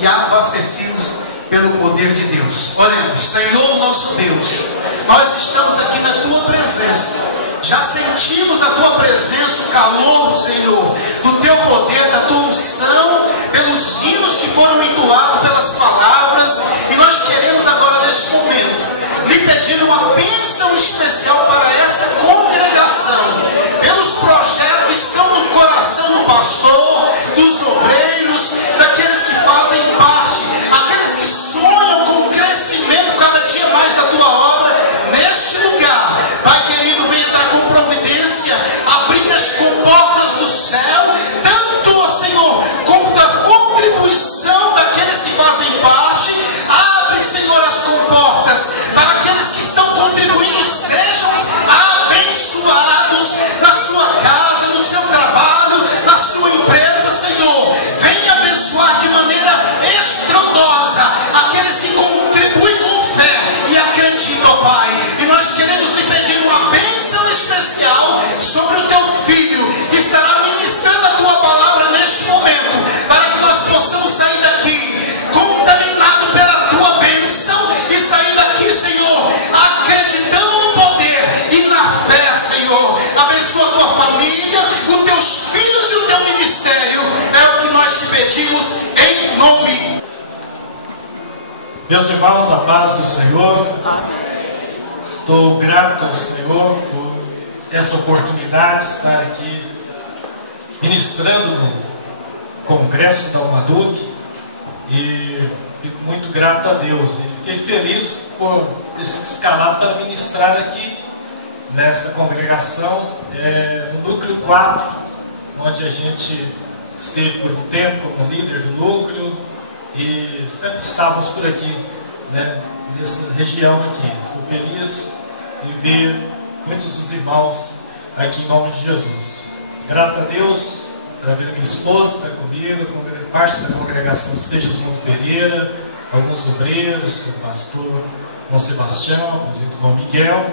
e abastecidos pelo poder de Deus. Oremos. Senhor nosso Deus, nós estamos aqui na tua presença, já sentimos a tua presença, o calor, Senhor, do teu poder, da tua unção, pelos hinos que foram entoados, pelas palavras, e nós queremos agora neste momento lhe pedir uma bênção especial para esta congregação, pelos projetos que estão no coração do pastor, dos obreiros, daqueles que fazem parte, aqueles que sonham com o crescimento cada dia mais da tua obra neste lugar. Pai querido, vem entrar com providência, abrindo as comportas do céu, tanto, Senhor, como da contribuição daqueles que fazem parte. Abre, Senhor, as comportas para aqueles que estão contribuindo, sejam abençoados na sua casa, no seu trabalho, na sua empresa, Senhor. Venha abençoar de maneira estrondosa aqueles que contribuem com fé e acreditam, Pai. E nós queremos lhe pedir uma bênção especial sobre o teu filho, que estará ministrando a tua palavra neste momento, para que nós possamos sair daqui contaminados pela tua bênção e sair daqui, Senhor, acreditando no poder e na fé, Senhor. Abençoa a tua família, os teus filhos e o teu ministério. É o que nós te pedimos em nome. Meus irmãos, a paz do Senhor. Estou grato ao Senhor por essa oportunidade de estar aqui ministrando no Congresso da UMADUC, e fico muito grato a Deus e fiquei feliz por ter sido escalado para ministrar aqui nessa congregação, no Núcleo 4, onde a gente esteve por um tempo como líder do núcleo e sempre estávamos por aqui, né, nessa região aqui. Estou feliz em ver muitos dos irmãos aqui em nome de Jesus. Grato a Deus para ver minha esposa está comigo, parte da congregação do Segismundo Pereira, alguns obreiros, o pastor Dom Sebastião, o irmão Miguel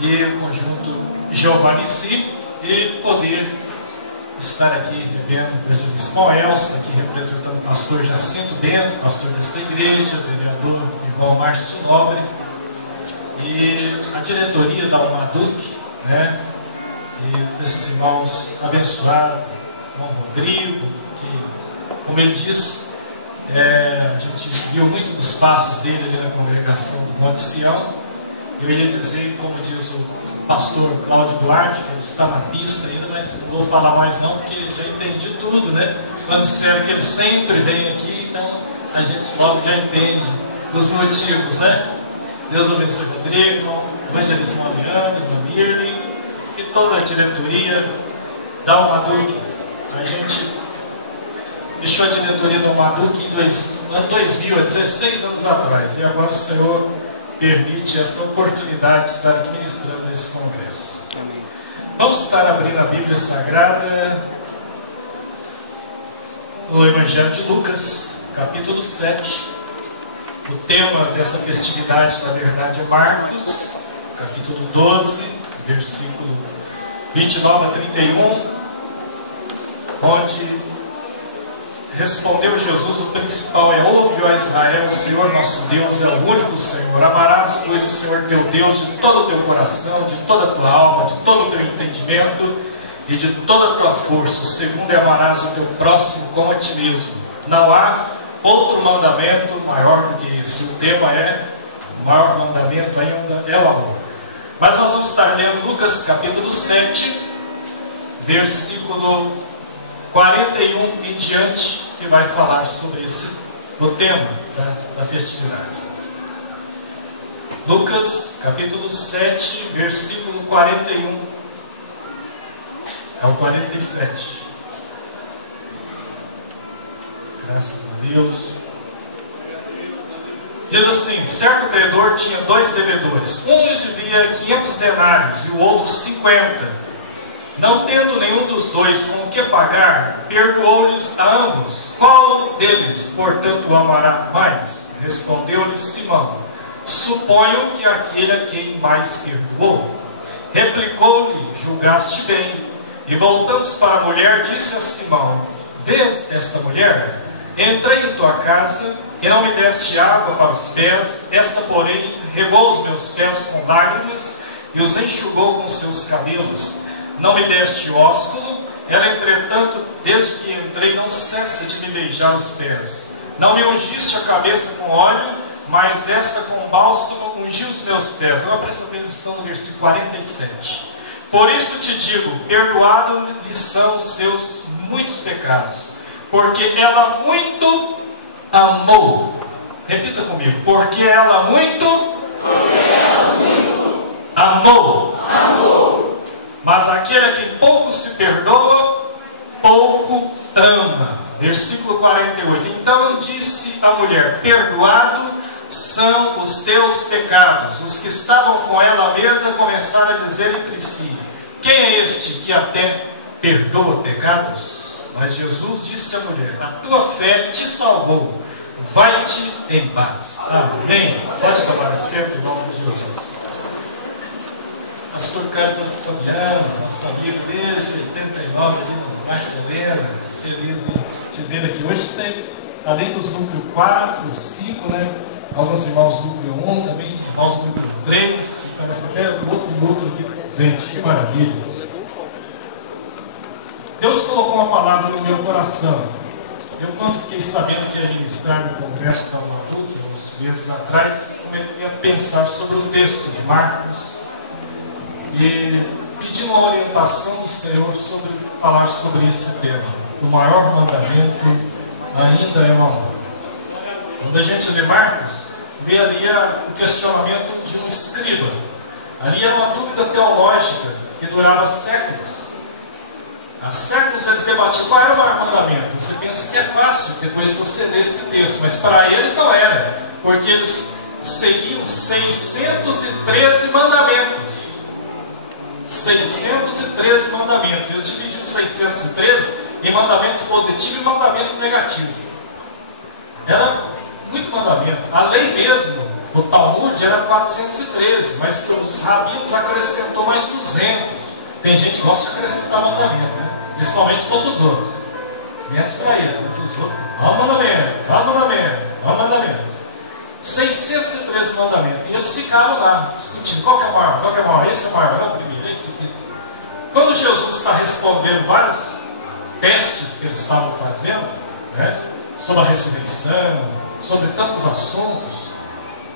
e o conjunto Jeová Nissi, e poder estar aqui revendo o presidente Ismael, aqui representando o pastor Jacinto Bento, pastor desta igreja, o vereador irmão Márcio Nobre, e a diretoria da UMADUC, né? E esses irmãos abençoados, irmão Rodrigo, que, como ele diz, a gente viu muito dos passos dele ali na congregação do Monte Sião. Eu ia dizer, como diz o pastor Cláudio Duarte, que ele está na pista ainda, mas não vou falar mais não, porque já entendi tudo, né? Quando disseram que ele sempre vem aqui, então a gente logo já entende os motivos, né? Deus abençoe o Rodrigo, o evangelista Mariano, o Mirlin e toda a diretoria da UMADUC. A gente deixou a diretoria da UMADUC em 2000, há 16 anos atrás, e agora o Senhor permite essa oportunidade de estar aqui ministrando nesse congresso. Amém. Vamos estar abrindo a Bíblia Sagrada no Evangelho de Lucas, capítulo 7. O tema dessa festividade, na verdade, é Marcos, capítulo 12, versículo 29 a 31, onde respondeu Jesus: o principal é: ouve, ó Israel, o Senhor nosso Deus é o único Senhor. Amarás, pois, o Senhor teu Deus de todo o teu coração, de toda a tua alma, de todo o teu entendimento e de toda a tua força. O segundo é: amarás o teu próximo como a ti mesmo. Não há outro mandamento maior do que esse. O tema é: o maior mandamento ainda é o amor. Mas nós vamos estar lendo Lucas capítulo 7, versículo 41 em diante, que vai falar sobre o tema da festividade. Lucas capítulo 7, versículo 41 ao 47. Graças a Deus. Diz assim: certo credor tinha 2 devedores. Um lhe devia 500 denários e o outro 50. Não tendo nenhum dos dois com o que pagar, perdoou-lhes a ambos. Qual deles, portanto, o amará mais? Respondeu-lhe Simão: suponho que aquele a quem mais perdoou. Replicou-lhe: julgaste bem. E voltando-se para a mulher, disse a Simão: vês esta mulher? Entrei em tua casa e não me deste água para os pés, esta, porém, regou os meus pés com lágrimas e os enxugou com seus cabelos. Não me deste ósculo, ela, entretanto, desde que entrei, não cessa de me beijar os pés. Não me ungiste a cabeça com óleo, mas esta com bálsamo ungiu os meus pés. Agora presta atenção no versículo 47. Por isso te digo, perdoado-lhe são os seus muitos pecados, porque ela muito amou. Repita comigo. Porque ela muito amou. Mas aquele a quem pouco se perdoa, pouco ama. Versículo 48. Então disse a mulher: perdoado são os teus pecados. Os que estavam com ela à mesa começaram a dizer entre si: quem é este que até perdoa pecados? Mas Jesus disse à mulher: a tua fé te salvou, vai-te em paz. Amém. Pode tomar assento em nome de Jesus. Pastor Carlos Antoniano, nosso amigo desde 89 ali no Parque de Helena. Feliz de ver aqui. Hoje tem, além dos núcleos 4, 5, né? Alguns irmãos núcleo 1 também, irmãos núcleo 3, e parece até outro núcleo aqui presente. Que maravilha. Deus colocou uma palavra no meu coração. Eu, quando fiquei sabendo que ia ministrar no Congresso da Maluca, uns meses atrás, comecei a pensar sobre o texto de Marcos e pedi uma orientação do Senhor sobre falar sobre esse tema. O maior mandamento ainda é o amor. Quando a gente lê Marcos, vê ali o questionamento de um escriba. Ali era uma dúvida teológica que durava séculos. Há séculos eles debatiam qual era o maior mandamento. Você pensa que é fácil depois que você lê esse texto, mas para eles não era, porque eles seguiam 613 mandamentos. 613 mandamentos. Eles dividiam 613 em mandamentos positivos e mandamentos negativos. Era muito mandamento. A lei mesmo, o Talmud, era 413, mas os rabinos acrescentou mais 200. Tem gente que gosta de acrescentar mandamento, né? Principalmente todos os outros. Menos para eles, né? Os outros, vamos mandamento. 613 mandamentos. E eles ficaram lá, discutindo qual que é o maior, esse é o maior, é o primeiro, esse aqui. Quando Jesus está respondendo vários testes que eles estavam fazendo, né? Sobre a ressurreição, sobre tantos assuntos,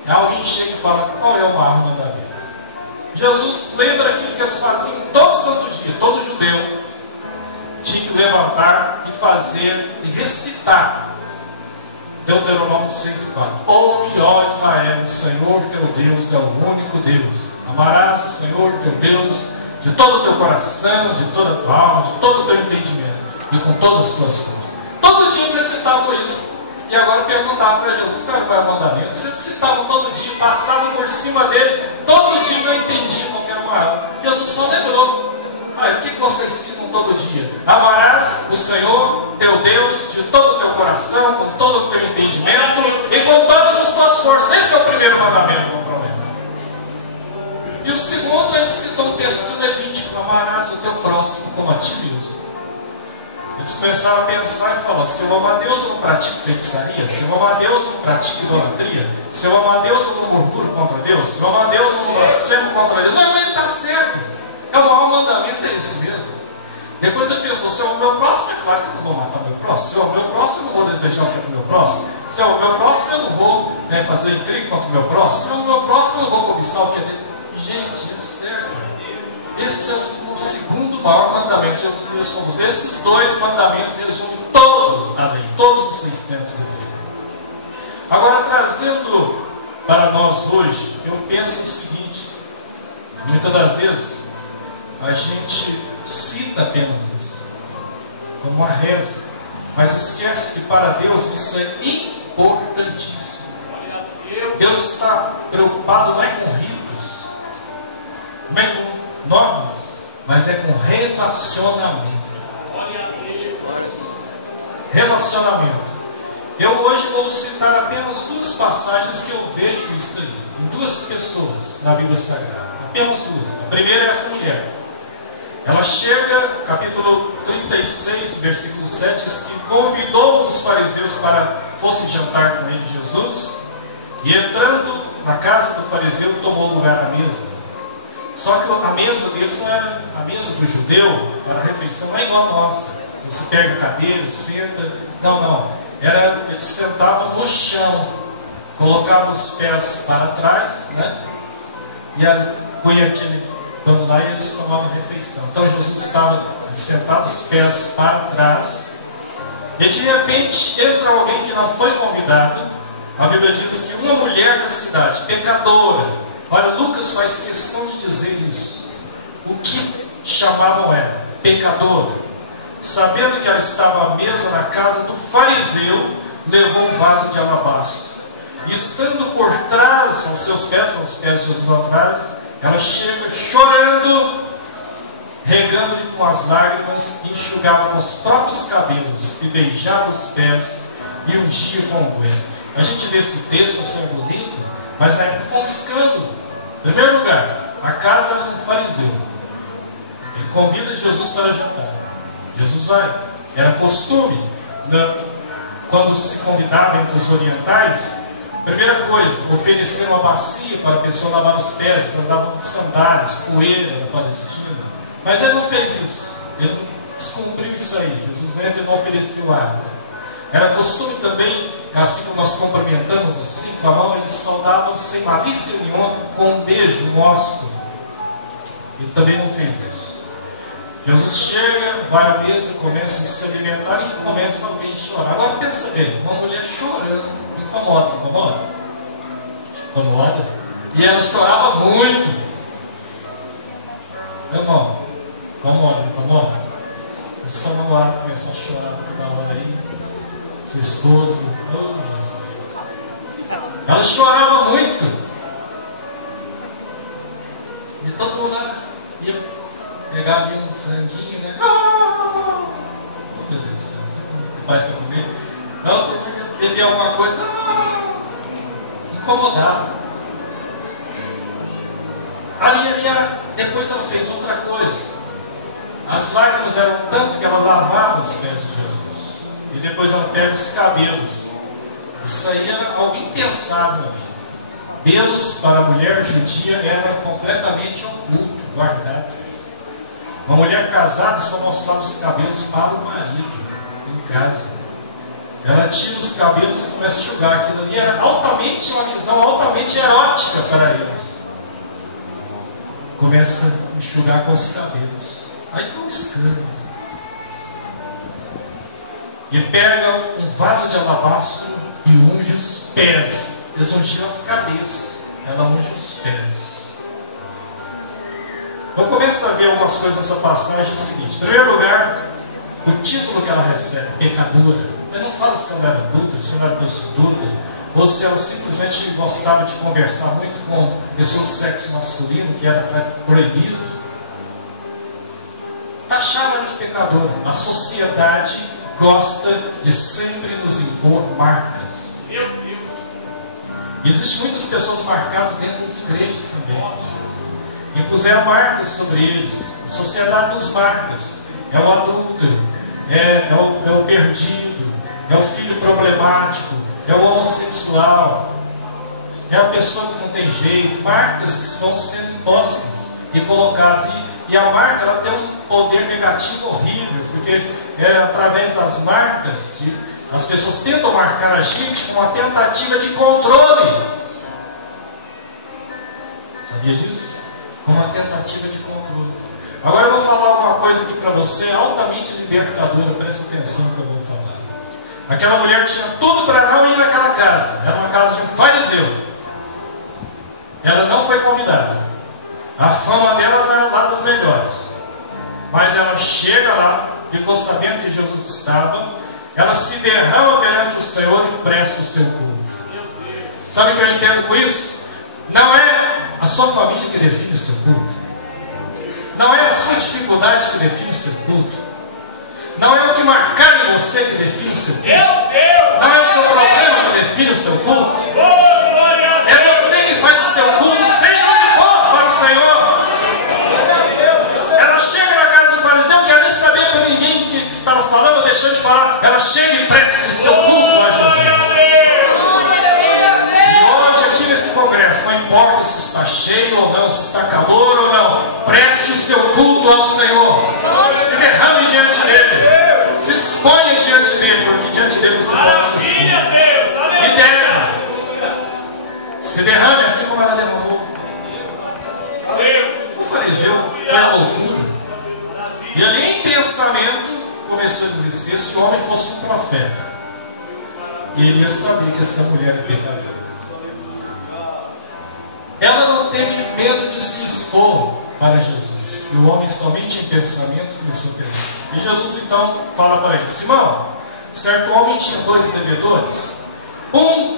alguém chega e fala: qual é o maior mandamento? Jesus lembra aquilo que eles faziam todo santo dia. Todo judeu tinha que levantar e fazer e recitar Deuteronômio 6:4. Ouve, ó Israel, o Senhor teu Deus é o único Deus. Amarás o Senhor teu Deus de todo o teu coração, de toda a tua alma, de todo o teu entendimento e com todas as tuas forças. Todo dia eles recitavam isso. E agora perguntavam para Jesus: qual é o mandamento? Eles citavam todo dia, passavam por cima dele, todo dia não entendiam qual era o maior. Jesus só lembrou: o que vocês citam todo dia? Amarás o Senhor teu Deus de todo o teu coração, com todo o teu entendimento e com todas as tuas forças. Esse é o primeiro mandamento com promessa. E o segundo, ele citou um texto de Levítico: amarás o teu próximo como a ti mesmo. Eles começaram a pensar e falaram: se eu amo a Deus, eu não pratico feitiçaria. Se eu amo a Deus, eu não pratico idolatria. Se eu amo a Deus, eu não murmuro contra Deus. Se eu amo a Deus, eu não blasfemo contra Deus. Não, ele está certo. É o maior mandamento, é esse mesmo. Depois ele pensou: se eu amo o meu próximo, é claro que eu não vou matar o meu próximo. Se eu amo o meu próximo, eu não vou desejar o que é do meu próximo. Se eu amo o meu próximo, eu não vou fazer intriga contra o meu próximo. Se eu amo o meu próximo, eu não vou cobiçar o que é dele. Gente, é certo. Esse é o segundo maior mandamento. Jesus responde: esses dois mandamentos resumem todos a lei, todos os 613. Agora, trazendo para nós hoje, eu penso o seguinte: muitas das vezes a gente cita apenas isso como uma reza, mas esquece que para Deus isso é importantíssimo. Deus está preocupado não é com ritos, não é com normas, mas é com relacionamento. Relacionamento. Eu hoje vou citar apenas 2 passagens que eu vejo isso aí, em 2 pessoas na Bíblia Sagrada. Apenas 2. A primeira é essa mulher. Ela chega, capítulo 36, versículo 7, diz que convidou os fariseus para fossem jantar com ele, Jesus, e entrando na casa do fariseu, tomou lugar à mesa. Só que a mesa deles não era a mesa do judeu, era a refeição, não é igual a nossa. Você pega a cadeira, senta. Não. Eles sentavam no chão, colocavam os pés para trás, né? E punha aquele pano lá e eles tomavam a refeição. Então Jesus estava sentado, os pés para trás. E de repente entra alguém que não foi convidado. A Bíblia diz que uma mulher da cidade, pecadora. Olha, Lucas faz questão de dizer isso. O que chamavam ela? Pecadora. Sabendo que ela estava à mesa na casa do fariseu, levou um vaso de alabastro. E estando por trás, aos pés de Jesus atrás, ela chega chorando, regando-lhe com as lágrimas, e enxugava com os próprios cabelos, e beijava os pés, e ungia com unguento. A gente vê esse texto assim bonito, mas na época foi um escândalo. Em primeiro lugar, a casa era do fariseu. Ele convida Jesus para jantar. Jesus vai. Era costume, quando se convidava entre os orientais, primeira coisa, oferecer uma bacia para a pessoa lavar os pés, andavam de sandálias, poeira na Palestina. Mas ele não fez isso. Ele não descumpriu isso aí. Jesus entra e não ofereceu água. Era costume também, assim como nós cumprimentamos assim, com a mão, eles saudavam sem malícia nenhuma, com um beijo, um ósculo. Ele também não fez isso. Jesus chega, vai à mesa, começa a se alimentar e começa alguém a chorar. Agora pensa bem, uma mulher chorando, incomoda. E ela chorava muito. Meu irmão, incomoda. Essa namorada começa a chorar toda hora aí. Sua esposa, oh Jesus. Ela chorava muito. E todo mundo lá ia pegar ali um franguinho, né? Meu Deus do céu, faz para comer. Ela beber alguma coisa, incomodava. Depois ela fez outra coisa. As lágrimas eram tanto que ela lavava os pés de Jesus. E depois ela pega os cabelos. Isso aí era algo impensável na vida. Cabelos para a mulher judia era completamente oculto, guardado. Uma mulher casada só mostrava os cabelos para o marido, em casa. Ela tira os cabelos e começa a enxugar. Aquilo ali era altamente, uma visão altamente erótica para eles. Começa a enxugar com os cabelos. Aí foi um escândalo. E pega um vaso de alabastro e unge os pés. Eles ungiam as cabeças, ela unge os pés. Vamos começar a ver algumas coisas nessa passagem. É o seguinte: em primeiro lugar, o título que ela recebe, pecadora. Mas não fala se ela era adulta, se ela era prostituta, ou se ela simplesmente gostava de conversar muito com pessoas do sexo masculino, que era proibido. Taxava de pecadora. A sociedade gosta de sempre nos impor marcas. Meu Deus! E existem muitas pessoas marcadas dentro das igrejas também. Impuseram marcas sobre eles. A sociedade nos marcas. É o adúltero, é o perdido, é o filho problemático, é o homossexual, é a pessoa que não tem jeito. Marcas que estão sendo impostas e colocadas. E a marca, ela tem um poder negativo horrível, porque através das marcas, as pessoas tentam marcar a gente com uma tentativa de controle. Sabia disso? Com uma tentativa de controle. Agora eu vou falar uma coisa aqui para você, altamente libertadora, presta atenção no que eu vou falar. Aquela mulher tinha tudo para não ir naquela casa. Era uma casa de um fariseu. Ela não foi convidada. A fama dela não era lá das melhores. Mas ela chega lá, ficou sabendo que Jesus estava, ela se derrama perante o Senhor e presta o seu culto. Sabe o que eu entendo com isso? Não é a sua família que define o seu culto. Não é a sua dificuldade que define o seu culto. Não é o que marcar em você que define o seu culto. Não é o seu problema que define o seu culto. É você que faz o seu culto, seja onde for, para o Senhor. Ela chega na casa estava falando ou deixando de falar, ela chega e presta o seu culto a Jesus. E hoje aqui nesse congresso, não importa se está cheio ou não, se está calor ou não, preste o seu culto ao Senhor. Se derrame diante dele. Se exponha diante dele, porque diante dele você pode se expor. E deve. Se derrame assim como ela derramou. O fariseu foi a loucura. E ali em pensamento começou a dizer: se este homem fosse um profeta, ele ia saber que essa mulher é pecadora. Ela não teve medo de se expor para Jesus. E o homem somente em pensamento começou a perguntar. E Jesus então fala para ele: Simão, certo homem tinha 2 devedores. Um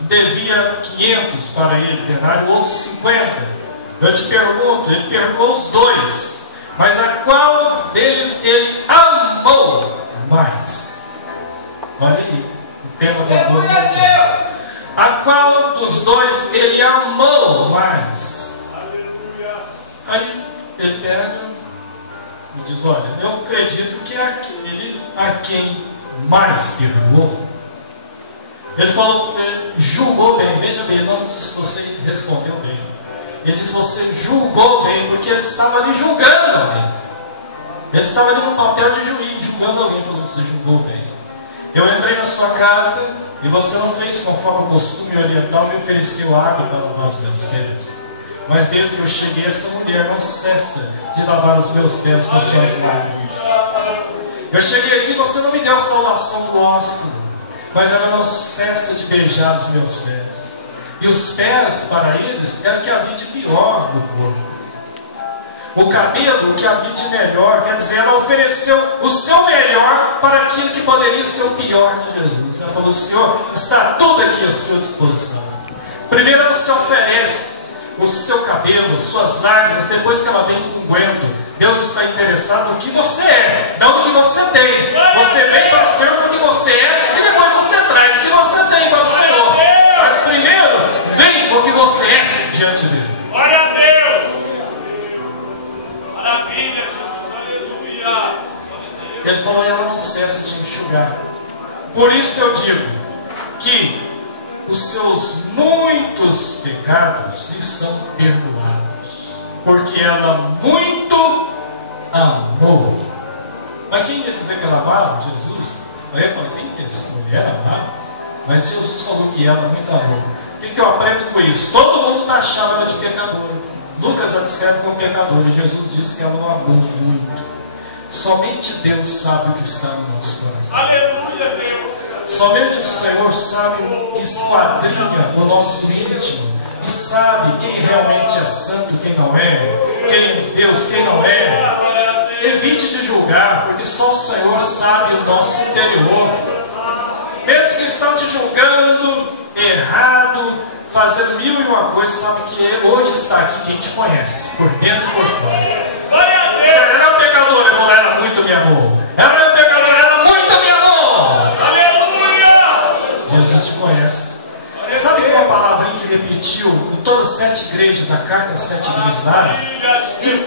devia 500 para ele, denário, o outro 50. Eu te pergunto, ele perdoou os 2, mas a qual deles ele amou mais? Olha aí, o tema do amor. A qual dos 2 ele amou mais? Aí ele pega e diz: olha, eu acredito que é aquele a quem mais perdoou. Ele falou, julgou bem. Veja bem, ele não disse se você respondeu bem. Ele disse: você julgou bem, porque ele estava ali julgando alguém. Ele estava ali no papel de juiz, julgando alguém. Ele falou: você julgou bem. Eu entrei na sua casa e você não fez conforme o costume oriental, me ofereceu água para lavar os meus pés. Mas desde que eu cheguei, essa mulher não cessa de lavar os meus pés com suas lágrimas. Eu cheguei aqui, você não me deu a saudação do hóspede, mas ela não cessa de beijar os meus pés. E os pés, para eles, era o que havia de pior no corpo. O cabelo, o que havia de melhor, quer dizer, ela ofereceu o seu melhor para aquilo que poderia ser o pior de Jesus. Ela falou: Senhor, está tudo aqui à sua disposição. Primeiro ela se oferece o seu cabelo, suas lágrimas, depois que ela vem com unguento. Deus está interessado no que você é, não no que você tem. Você vem para o Senhor no que você é, e depois você traz o que você tem para o Senhor. Mas primeiro, vem porque você é diante dele. Glória a Deus! Maravilha, Jesus, aleluia! Ele falou: e ela não cessa de enxugar. Por isso eu digo que os seus muitos pecados lhe são perdoados, porque ela muito amou. Mas quem ia dizer que ela amava Jesus? Aí eu falei: quem que essa mulher amava? Mas Jesus falou que ela muito amou. O que eu aprendo com isso? Todo mundo achava ela de pecadora. Lucas a descreve como pecadora. Jesus disse que ela o amou muito. Somente Deus sabe o que está no nosso coração. Aleluia, Deus! Somente o Senhor sabe, esquadrinha o nosso íntimo e sabe quem realmente é santo, quem não é, quem é Deus, quem não é. Evite de julgar, porque só o Senhor sabe o nosso interior. Mesmo que estão te julgando errado, fazendo 1001 coisas, sabe que hoje está aqui quem te conhece, por dentro e por fora. Glória a Deus! Ela é um pecador, ele falou: ela muito me amou. Ela é um pecador, ela muito me amou. Jesus te conhece. Sabe que uma palavrinha que repetiu em todas as 7 igrejas, a carta das 7 igrejas lá? Em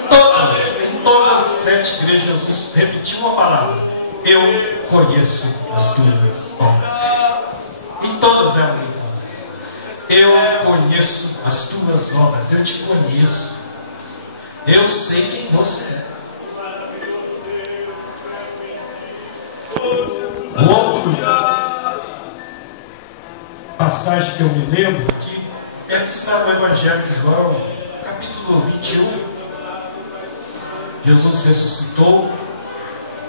todas as 7 igrejas, Jesus repetiu uma palavra: eu conheço as tuas obras. Em todas elas ele fala: eu conheço as tuas obras, eu te conheço. Eu sei quem você é. O outro passagem que eu me lembro aqui é que está no Evangelho de João, capítulo 21. Jesus ressuscitou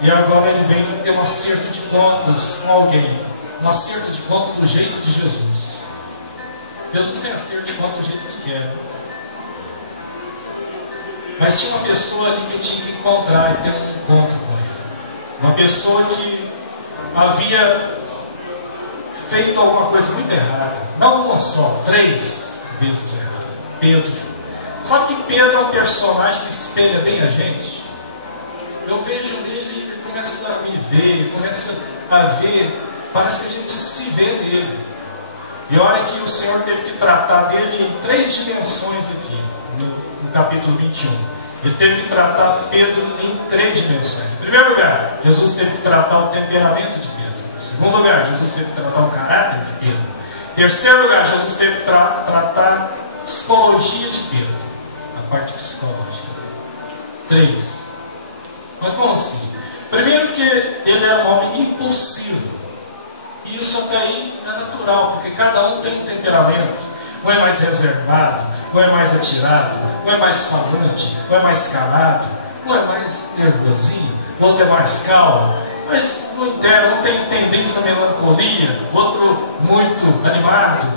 e agora ele vem ter um acerto de contas com alguém. Um acerto de contas do jeito de Jesus. Jesus tem acerto de contas do jeito que quer. Mas tinha uma pessoa ali que ele tinha que encontrar e ter um encontro com ele. Uma pessoa que havia feito alguma coisa muito errada. Não uma só, 3 vezes errada. Pedro. Sabe que Pedro é um personagem que espelha bem a gente? Eu vejo nele e começa a me ver, começa a ver, parece que a gente se vê nele. E olha que o Senhor teve que tratar dele em 3 dimensões aqui, no capítulo 21. Ele teve que tratar Pedro em 3 dimensões. Em primeiro lugar, Jesus teve que tratar o temperamento de Pedro. Em segundo lugar, Jesus teve que tratar o caráter de Pedro. Em terceiro lugar, Jesus teve que tratar a psicologia de Pedro, a parte psicológica. 3. Mas como assim? Primeiro que ele era um homem impulsivo. E isso até aí é natural, porque cada um tem um temperamento. Um é mais reservado, um é mais atirado, um é mais falante, um é mais calado, um é mais nervosinho, o outro é mais calmo. Mas no interno, um tem tendência à melancolia, outro muito animado.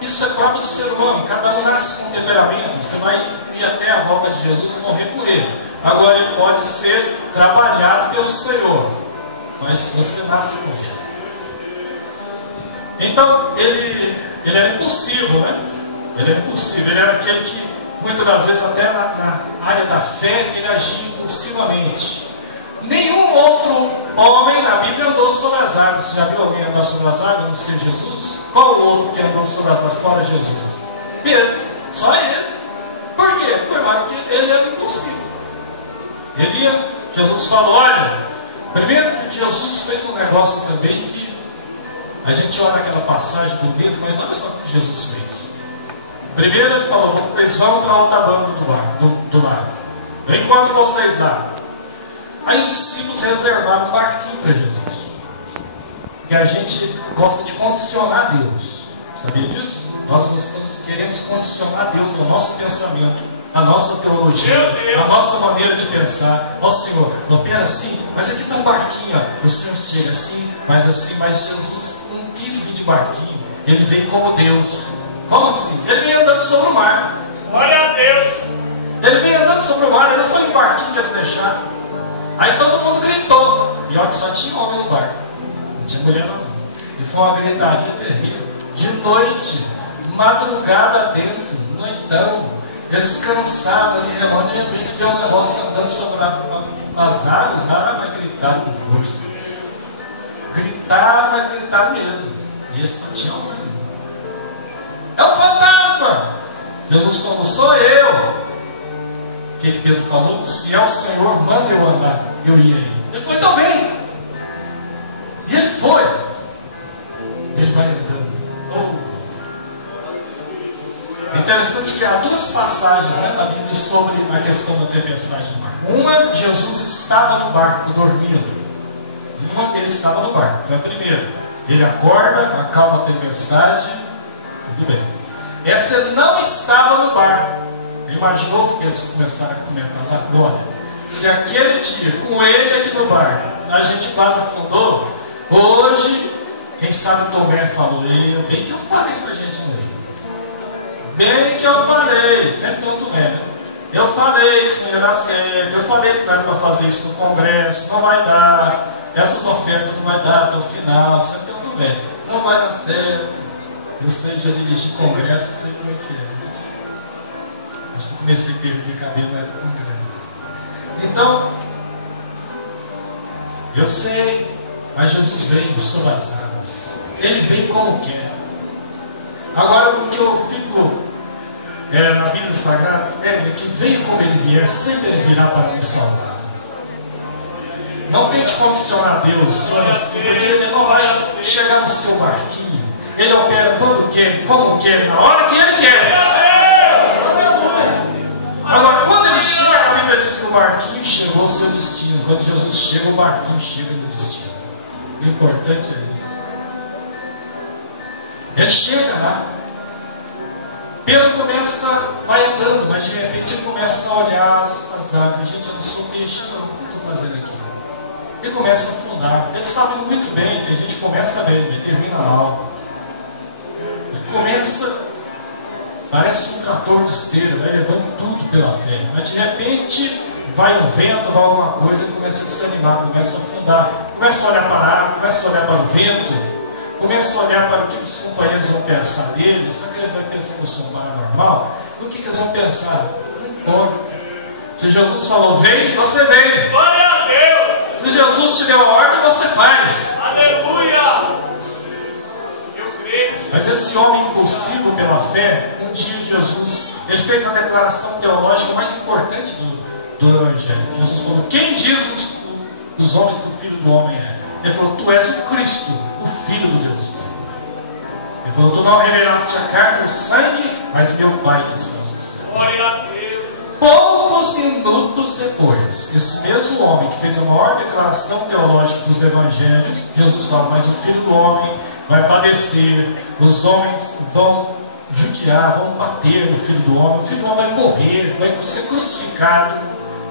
Isso é próprio do ser humano, cada um nasce com um temperamento. Você vai ir até a volta de Jesus e morrer com ele. Agora ele pode ser trabalhado pelo Senhor, mas você nasce com ele. Então ele era impulsivo, né? Ele era impulsivo, ele era aquele que muitas das vezes até na área da fé ele agia impulsivamente. Nenhum outro homem na Bíblia andou sobre as águas. Já viu alguém andar sobre as águas, não ser Jesus? Qual o outro que andou sobre as águas fora Jesus? Pedro, só ele. Por quê? Porque ele era impulsivo. Jesus falou, olha, primeiro que Jesus fez um negócio também que a gente olha aquela passagem bonita, mas não é só o que Jesus fez. Primeiro ele falou, vocês vão para a outra banda do lago. Eu encontro vocês lá. Aí os discípulos reservaram um barquinho para Jesus. E a gente gosta de condicionar Deus. Sabia disso? Nós queremos condicionar Deus ao nosso pensamento, à nossa teologia, à nossa maneira de pensar. Ó Senhor, opera assim, mas aqui está um barquinho. Ó. O Senhor chega assim, mas Jesus não quis vir de barquinho. Ele veio como Deus. Como assim? Ele veio andando sobre o mar. Glória a Deus. Ele veio andando sobre o mar, ele não foi em barquinho que eles deixaram. Aí todo mundo gritou. E olha que só tinha homem no barco. Não tinha mulher lá não. E foi uma gritaria terrível. De noite, madrugada dentro, noitão. Eles cansavam ali remando, e de repente deu um negócio andando sobre as águas. Ah, vai gritar com força. Gritar, mas gritar mesmo. E esse só tinha homem. É um fantasma! Jesus falou, sou eu. O que Pedro falou? Se é o Senhor, manda eu andar. Eu ia aí. Ele falou, então vem. E ele foi. Ele vai andando. Oh. Interessante que há 2 passagens na Bíblia sobre a questão da tempestade do mar. Uma, Jesus estava no barco, dormindo. Uma, ele estava no barco. Foi a primeira. Ele acorda, acalma a tempestade. Tudo bem. Essa ele não estava no barco. Imaginou que eles começaram a comentar lá, olha, se aquele dia, com ele aqui no barco, a gente quase afundou, hoje, quem sabe Tomé falou, bem que eu falei pra gente no livro. Bem que eu falei, sempre tem o Tomé, né? Eu falei que isso não ia dar certo, eu falei que não era para fazer isso no Congresso, não vai dar, essas ofertas não vai dar até o final, sempre tem o Tomé, não vai dar certo. Eu sei já dirigir Congresso, sei como é que é. Acho que eu comecei a perder cabelo na época do Congresso. Então, eu sei, mas Jesus veio sobre as águas. Ele veio como quer. Agora, o que eu fico na Bíblia Sagrada é que veio como ele vier, sempre ele virá para me salvar. Não tente condicionar Deus, porque ele não vai chegar no seu barquinho. Ele opera quando quer, como quer, na hora que ele quer. Agora, quando ele chega, a Bíblia diz que o barquinho chegou ao seu destino. Quando Jesus chega, o barquinho chega no destino. O importante é isso. Ele chega lá. Pedro vai andando, mas de repente ele começa a olhar as águas. Gente, eu não sou peixe, não. O que eu estou fazendo aqui? Ele começa a afundar. Ele estava indo muito bem, a gente começa bem, mas termina mal. Ele começa, parece um trator de esteira, vai levando tudo pela fé. Mas de repente vai um vento, vai alguma coisa e começa a desanimar, começa a afundar. Começa a olhar para a água, começa a olhar para o vento, começa a olhar para o que os companheiros vão pensar dele. Só que ele vai pensar que eu sou um paranormal. O que eles vão pensar? Não importa. Se Jesus falou, vem, você vem. Glória a Deus. Se Jesus te deu a ordem, você faz. Aleluia. Eu creio. Mas esse homem impulsivo pela fé, um dia Jesus, ele fez a declaração teológica mais importante do Evangelho. Jesus falou: quem diz os homens que o Filho do Homem é? Ele falou: tu és o Cristo, o Filho do Deus. Ele falou: tu não revelaste a carne e o sangue, mas meu Pai que está nos céus. Glória a Deus. Poucos minutos depois, esse mesmo homem que fez a maior declaração teológica dos Evangelhos, Jesus fala: mas o Filho do Homem vai padecer, os homens vão judiar, vão bater no Filho do Homem, o Filho do Homem vai morrer, vai ser crucificado.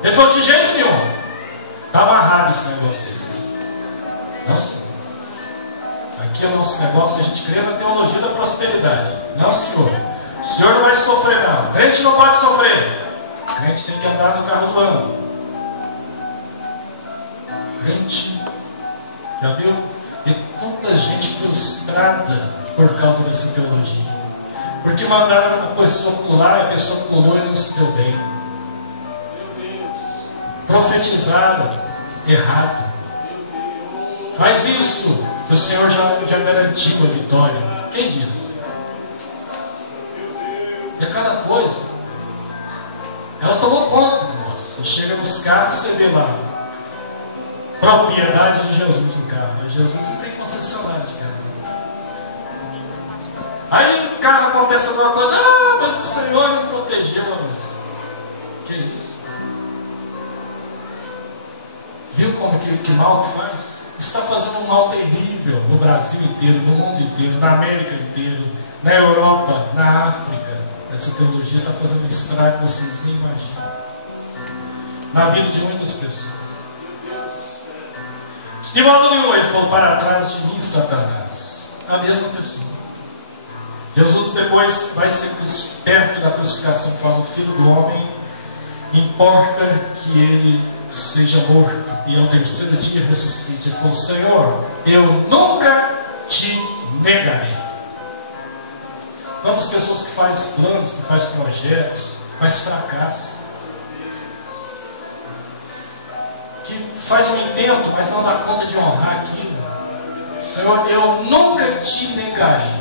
Ele falou: de jeito nenhum, está amarrado esse negócio aí. Não, senhor. Aqui é o nosso negócio, a gente crê na teologia da prosperidade. Não, senhor. O senhor não vai sofrer, não. O crente não pode sofrer. O crente tem que andar no carro do ano. O crente, já viu? E tanta gente frustrada por causa dessa teologia. Porque mandaram uma pessoa pular, a pessoa pulou e não se deu bem. Profetizaram errado. Faz isso, que o Senhor já garantiu a vitória. Quem diz? É cada coisa. Ela tomou conta de nós. Você chega nos carros, você vê lá propriedade de Jesus no carro. Mas Jesus não tem concessionário de carro. Aí no carro acontece alguma coisa: ah, mas o Senhor me protegeu. Mas que isso? Viu como que mal que faz? Está fazendo um mal terrível no Brasil inteiro, no mundo inteiro, na América inteira, na Europa, na África. Essa teologia está fazendo um estrago que vocês nem imaginam na vida de muitas pessoas. De modo nenhum ele falou: para trás de mim, Satanás. A mesma pessoa. Jesus depois vai ser perto da crucificação, fala: o Filho do Homem, importa que ele seja morto e ao terceiro dia ressuscite. Ele falou: Senhor, eu nunca te negarei. Quantas pessoas que fazem planos, que fazem projetos, mas fracassam, que faz um intento, mas não dá conta de honrar aquilo. Senhor, eu nunca te negarei.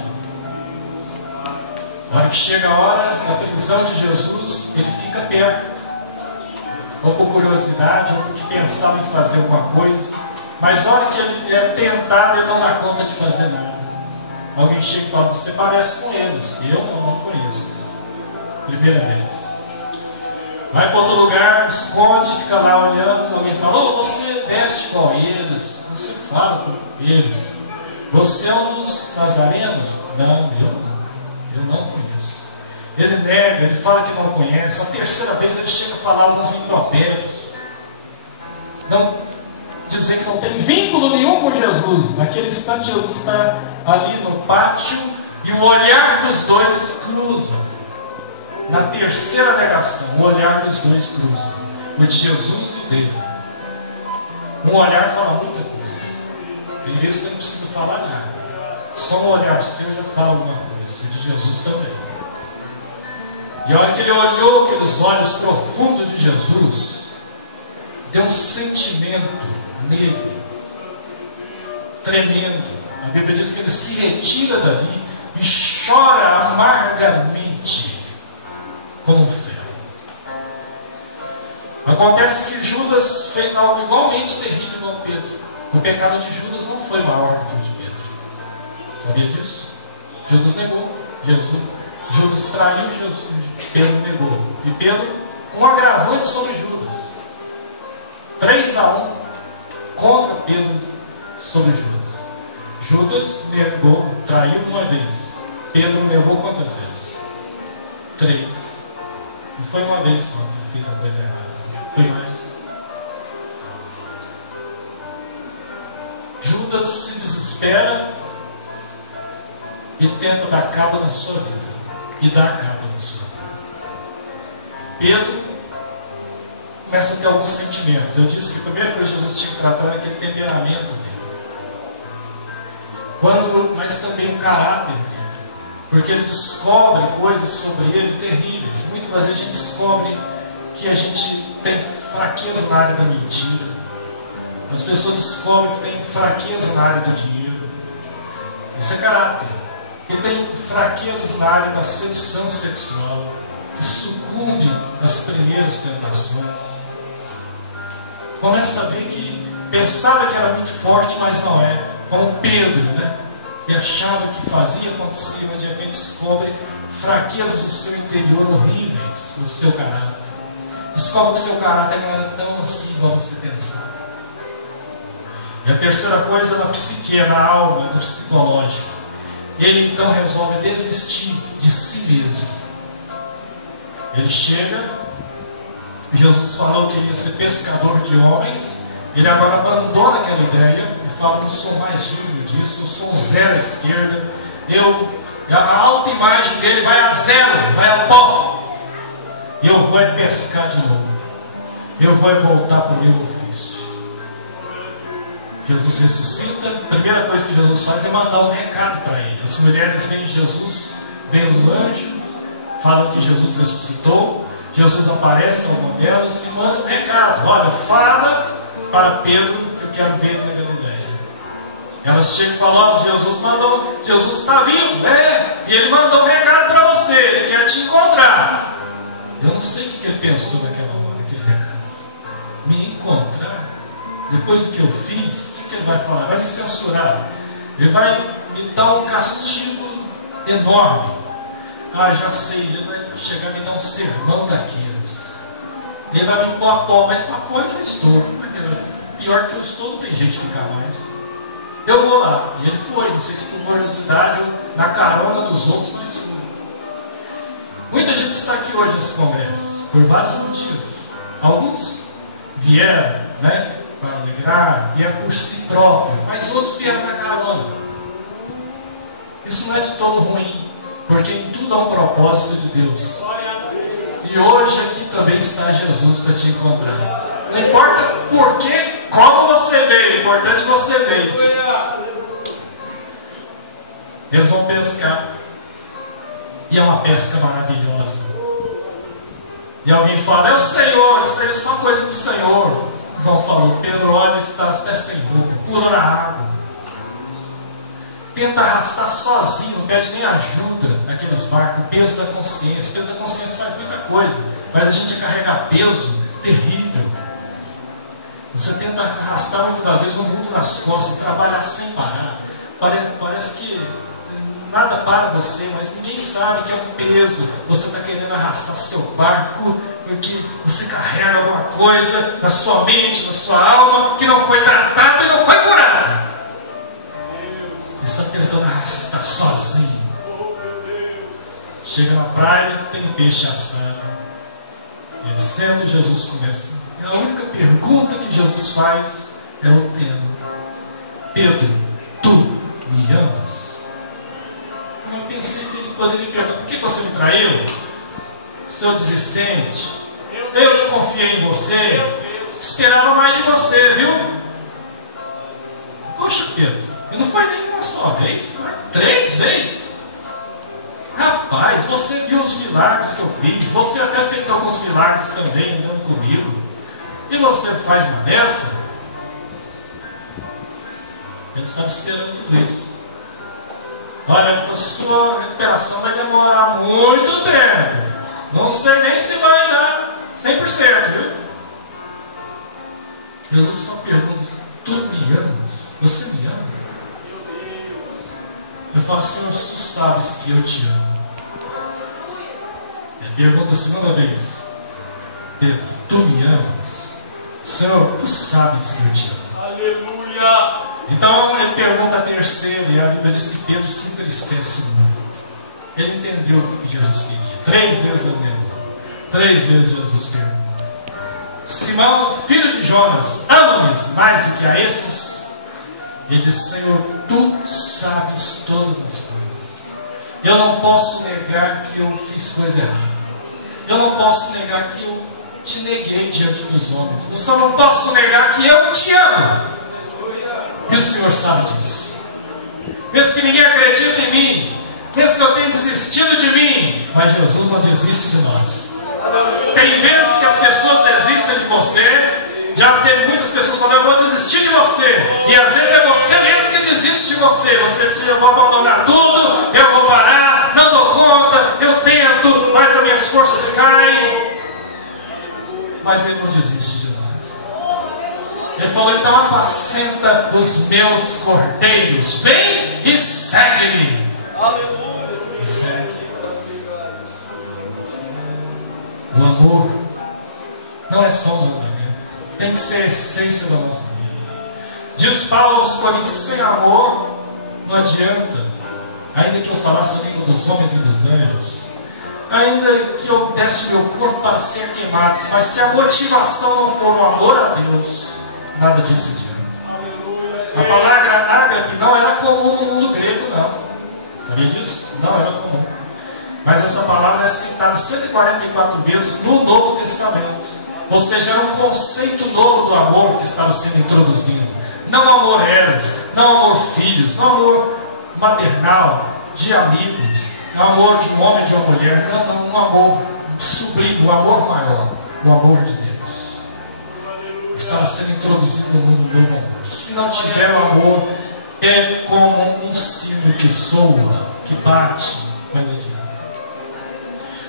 Na hora que chega a hora da prisão de Jesus, ele fica perto, ou por curiosidade, ou porque pensava em fazer alguma coisa, mas na hora que ele é tentado, ele não dá conta de fazer nada. Alguém chega e fala: você parece com eles. Eu não conheço. Primeira vez. Vai para outro lugar, esconde, fica lá olhando. Alguém fala: oh, você veste igual a eles, você fala com eles, você é um dos nazarenos? Não, eu não conheço. Ele nega, ele fala que não conhece. A terceira vez ele chega a falar uns impropérios, não dizer que não tem vínculo nenhum com Jesus. Naquele instante Jesus está ali no pátio e o olhar dos dois cruzam. Na terceira negação, o olhar dos dois cruzam, o de Jesus e o dele. Um olhar fala muita coisa. Tem vezes que você não precisa falar nada, só um olhar seu já fala alguma coisa. O de Jesus também. E a hora que ele olhou aqueles olhos profundos de Jesus, deu um sentimento nele tremendo. A Bíblia diz que ele se retira dali e chora amargamente como um ferro. Acontece que Judas fez algo igualmente terrível com Pedro. O pecado de Judas não foi maior que o de Pedro. Sabia disso? Judas negou Jesus. Judas traiu Jesus. Pedro negou. E Pedro, um agravante sobre Judas. 3-1 contra Pedro sobre Judas. Judas negou, traiu uma vez. Pedro negou quantas vezes? 3. Não foi uma vez só que eu fiz a coisa errada. Foi mais. Judas se desespera e tenta dar cabo na sua vida. E dá cabo na sua vida. Pedro começa a ter alguns sentimentos. Eu disse que a primeira coisa que Jesus tinha que tratar era aquele temperamento dele. Mas também o caráter dele. Porque ele descobre coisas sobre ele terríveis. Muitas vezes a gente descobre que a gente tem fraqueza na área da mentira. As pessoas descobrem que tem fraqueza na área do dinheiro. Isso é caráter. que tem fraquezas na área da sedução sexual, que sucumbe às primeiras tentações. Começa a ver que pensava que era muito forte, mas não é. Como Pedro, né? Que achava que fazia acontecer, mas de repente descobre fraquezas no seu interior horríveis, no seu caráter. Descobre que o seu caráter não era tão assim igual você pensava. E a terceira coisa, na psique, na alma, no psicológico. Ele então resolve desistir de si mesmo. Ele chega, Jesus falou que ele ia ser pescador de homens, ele agora abandona aquela ideia e fala: não sou mais digno disso, eu sou um zero à esquerda, a autoimagem dele vai a zero, vai ao pó. Eu vou pescar de novo, eu vou voltar para o meu ofício. Jesus ressuscita, a primeira coisa que Jesus faz é mandar um recado para ele. As mulheres veem Jesus, veem os anjos, falam que Jesus ressuscitou. Jesus aparece a uma delas e manda um recado: olha, fala para Pedro que eu quero ver ele na Galileia. Elas chegam e falam: Jesus está vivo, né? E ele mandou um recado para você, ele quer te encontrar. Eu não sei o que ele pensou naquela hora, aquele recado. Me encontrar? Depois do que eu fiz, o que ele vai falar? Vai me censurar. Ele vai me dar um castigo enorme. Já sei, ele vai chegar a me dar um sermão daqueles. Ele vai me pôr a pó, mas a pó eu já estou. Pior que eu estou, não tem jeito de ficar mais. Eu vou lá. E ele foi, não sei se por curiosidade ou na carona dos outros, mas foi. Muita gente está aqui hoje nesse congresso, por vários motivos. Alguns vieram, né, para alegrar, vieram por si próprios, mas outros vieram na carona. Isso não é de todo ruim, porque em tudo há um propósito de Deus. E hoje aqui também está Jesus para te encontrar. Não importa por que, como você veio, o importante é que você veio. Eles vão pescar. E é uma pesca maravilhosa. E alguém fala: é o Senhor, isso é só coisa do Senhor. João falou: Pedro, olha, está até sem roupa, pula na água. Tenta arrastar sozinho, não pede nem ajuda naqueles barcos. Peso da consciência. O peso da consciência faz muita coisa, mas a gente carrega peso terrível. Você tenta arrastar muitas das vezes no mundo das costas, trabalhar sem parar. Parece que nada para você, mas ninguém sabe que é um peso. Você está querendo arrastar seu barco, porque você carrega alguma coisa na sua mente, na sua alma, que não foi tratada e não foi curada. Você está tentando arrastar sozinho. Chega na praia, tem um peixe assado. E senta, Jesus começa. E a única pergunta que Jesus faz é o tema: Pedro, tu me amas? Eu pensei que ele poderia perguntar: por que você me traiu? Seu desistente, eu que confiei em você, esperava mais de você, viu? Poxa, Pedro, e não foi nem uma só vez, foi 3 vezes. Rapaz, você viu os milagres que eu fiz, você até fez alguns milagres também andando comigo, e você faz uma dessa? Ele estava esperando tudo isso. Olha, a sua recuperação vai demorar muito tempo. Não sei nem se vai dar 100%, viu? Jesus só pergunta: tu me amas? Você me ama? Eu falo: Senhor, tu sabes que eu te amo. Ele pergunta a segunda vez: Pedro, tu me amas? Senhor, tu sabes que eu te amo. Aleluia! Então ele pergunta a terceira, e a Bíblia diz que Pedro se entristece muito. Ele entendeu o que Jesus queria. 3 vezes ele negou. 3 vezes Jesus perguntou: Simão, filho de Jonas, ama-me mais do que a esses? Ele disse: Senhor, tu sabes todas as coisas. Eu não posso negar que eu fiz coisa errada. Eu não posso negar que eu te neguei diante dos homens. Eu só não posso negar que eu te amo. E o Senhor sabe disso. Mesmo que ninguém acredite em mim, mesmo que eu tenha desistido de mim, mas Jesus não desiste de nós. Tem vezes que as pessoas desistem de você. Já teve muitas pessoas falando: eu vou desistir de você. E às vezes é você mesmo que desiste de você. Você diz: eu vou abandonar tudo, eu vou mas Ele não desiste de nós. Ele falou: então apacenta os meus cordeiros, vem e segue-me. E segue. O amor não é só um mandamento, tem que ser a essência da nossa vida. Diz Paulo aos Coríntios: sem amor não adianta, ainda que eu falasse a língua dos homens e dos anjos, ainda que eu desse meu corpo para ser queimado, mas se a motivação não for o amor a Deus, nada disso adianta. A palavra ágape não era comum no mundo grego, não. Sabia disso? Não era comum. Mas essa palavra é citada 144 vezes no Novo Testamento. Ou seja, era um conceito novo do amor que estava sendo introduzido. Não amor eros, não amor filhos, não amor maternal, de amigos, amor de um homem e de uma mulher. Não, um amor sublime, um amor maior, o amor de Deus. Estava sendo introduzido no mundo novo amor. Se não tiver o amor, é como um sino que soa, que bate, mas não adianta.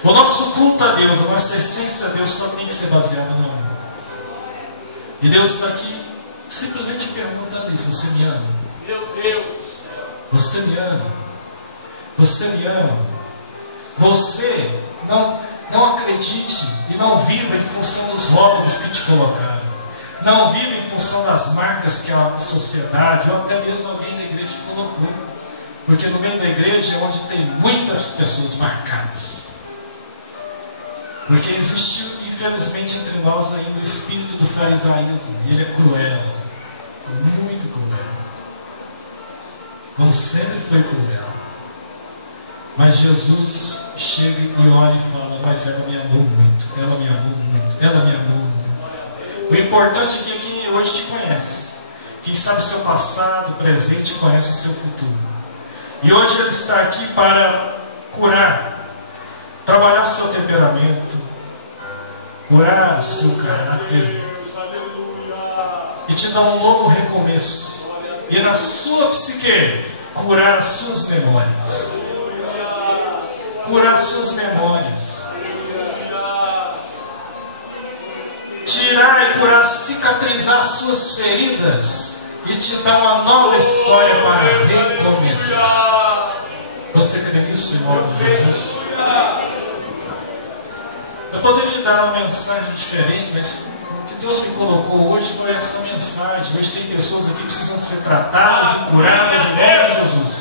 O nosso culto a Deus, a nossa essência a Deus só tem que ser baseado no amor. E Deus está aqui simplesmente perguntando isso: você me ama? Meu Deus! Você me ama? Você me ama? Você não acredite e não viva em função dos rótulos que te colocaram. Não viva em função das marcas que a sociedade ou até mesmo alguém da igreja te colocou. Porque no meio da igreja é onde tem muitas pessoas marcadas. Porque existiu, infelizmente, entre nós ainda o espírito do farisaísmo. E ele é cruel. Muito cruel. Como sempre foi cruel. Mas Jesus chega e olha e fala: mas ela me amou muito. Ela me amou muito. Ela me amou muito. O importante é que quem hoje te conhece. Quem sabe o seu passado, o presente, conhece o seu futuro. E hoje ele está aqui para curar. Trabalhar o seu temperamento, curar o seu caráter e te dar um novo recomeço. E na sua psique, curar as suas memórias. Curar as suas memórias. Tirar e curar, cicatrizar as suas feridas e te dar uma nova história para recomeçar. Você crê nisso, em nome de Jesus? Eu poderia dar uma mensagem diferente, mas o que Deus me colocou hoje foi essa mensagem. Hoje tem pessoas aqui que precisam ser tratadas e curadas em nome de Jesus.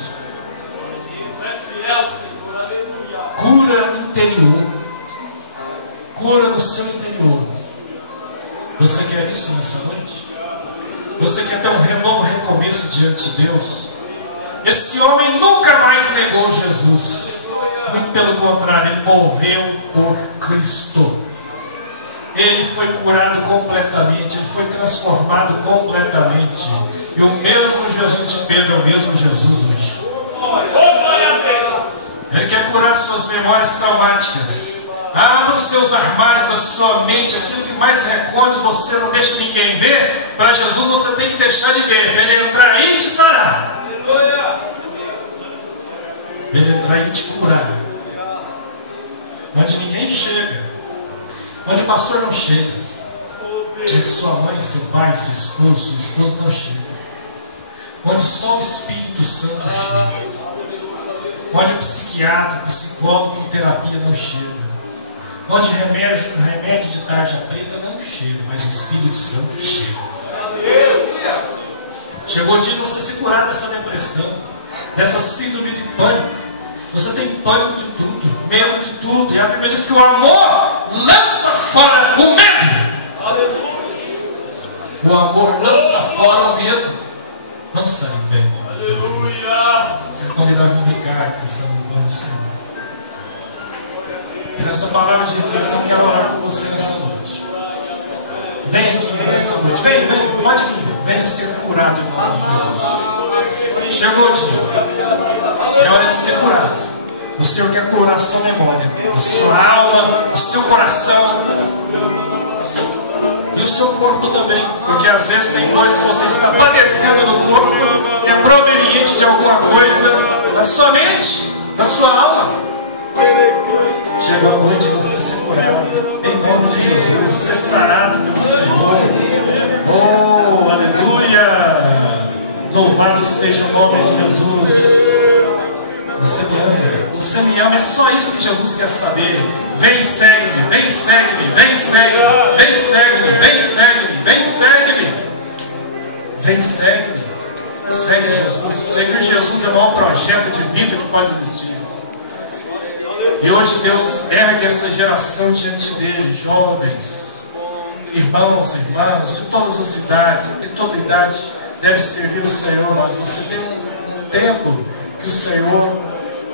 Cura interior. Cura no seu interior. Você quer isso nessa noite? Você quer ter um novo recomeço diante de Deus? Esse homem nunca mais negou Jesus. Muito pelo contrário, ele morreu por Cristo. Ele foi curado completamente, ele foi transformado completamente. E o mesmo Jesus de Pedro é o mesmo Jesus hoje. Ele quer curar suas memórias traumáticas. Abra os seus armários da sua mente, aquilo que mais recôndito você não deixa ninguém ver. Para Jesus você tem que deixar de ver. Ele entrar aí e te sarar. Ele entrar e te curar. Onde ninguém chega. Onde o pastor não chega. Onde sua mãe, seu pai, seu esposo, sua esposa não chega. Onde só o Espírito Santo chega. Onde o psiquiatra, o psicólogo com terapia não chega. Onde remédio de tarja preta não chega, mas o Espírito Santo chega. Chegou o dia de você se curar dessa depressão, dessa síndrome de pânico. Você tem pânico de tudo, medo de tudo. E a Bíblia diz que o amor lança fora o medo. O amor lança fora o medo. Não está em pé. Aleluia. Quero convidar o irmão Ricardo, que está no nome do Senhor. E nessa palavra de reflexão, quero orar por você nessa noite. Vem aqui nessa noite. Vem, pode vir. Venha ser curado em nome de Jesus. Chegou o dia. É hora de ser curado. O Senhor quer curar a sua memória, a sua alma, o seu coração e o seu corpo também. Porque às vezes tem coisas que você está padecendo no corpo, é proveniente de alguma coisa da sua mente, da sua alma. chegou a noite de você ser curado. Em nome de Jesus, ser sarado pelo Senhor. Oh, aleluia! Louvado seja o nome de Jesus. Você me ama, você me ama. É só isso que Jesus quer saber. Vem, segue-me, vem, segue-me, vem, segue-me, vem, segue-me, vem, segue-me, vem, segue-me. Vem, segue-me. Segue Jesus. Seguir Jesus é o maior projeto de vida que pode existir. E hoje Deus ergue essa geração diante dele, jovens, irmãos, irmãs, de todas as idades, porque toda idade deve servir o Senhor, mas você tem um tempo que o Senhor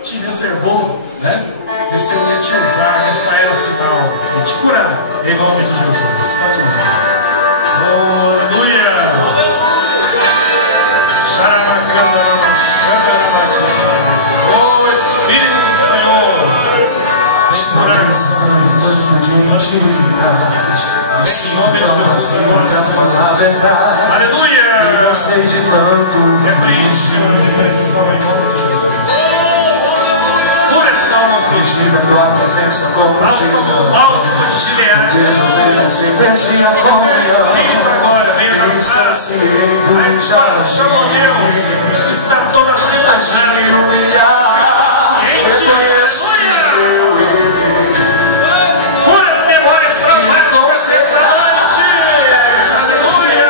te reservou, né? E o Senhor quer te usar nessa era final, e te curar, em nome de Jesus. Pode orar. Oh, aleluia! Oh, Espírito do Senhor, vem curar essa em nome de Jesus. Aleluia! Repreende a depressão em nome de Jesus. Cura essa alma afligida. Bálsamo de Gileade. Espírito agora, venha cantar. A expansão, ó Deus, está toda relaxada. Cura as memórias traumáticas dessa noite. Aleluia!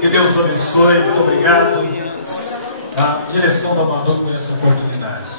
Que Deus abençoe, muito obrigado. A direção da Mandou por essa oportunidade.